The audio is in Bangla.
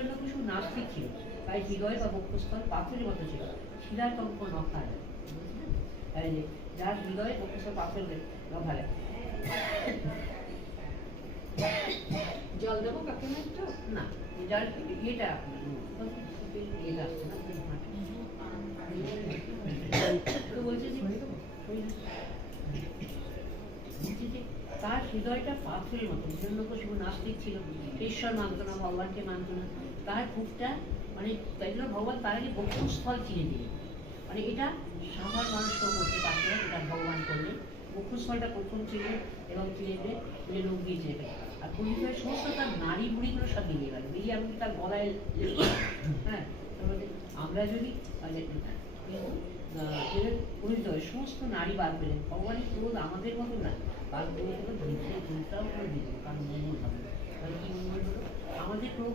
হিরণ্যকশিপু নাস্তিক ছিল, তাই হৃদয় বা বক্ষস্থল পাথরের মতো ছিল, শিলার কঙ্ক নখায়। এই যে যার হৃদয় বক্ষস্থল পাথরের নখায়। জল দেবো কাকিমা একটু? না, যার এটা এটা আসছে না, তো বলছে যে তার হৃদয়টা পাথরের মতো। হিরণ্যকশিপু নাস্তিক ছিল, ঈশ্বর মানত না, ভগবানকে মানত না। তার বুকটা মানে তাই জন্য ভগবান তার আগে বক্ষস্থল চিনে দিলেন। মানে এটা সাধারণ মানুষও করতে পারত না, এটা ভগবান করলেন। বক্ষস্থলটা প্রথম চিনলেন এবং চিনে দিয়ে রোগ দিয়ে চেপে, আর পরিচয় সমস্ত তার নারী বুড়িগুলো সব বেরিয়ে গেল, বেরিয়ে এমনকি তার গলায়। হ্যাঁ, তারপরে আমরা যদি পরিচয় সমস্ত নারী বার পেলেন। ভগবানের ক্রোধ আমাদের মতো না, বার করে দিল, ভিতরে চিন্তাও করে দিল, কারণ মঙ্গল হবে। কি মঙ্গল হলো? আমাদের ক্রোধ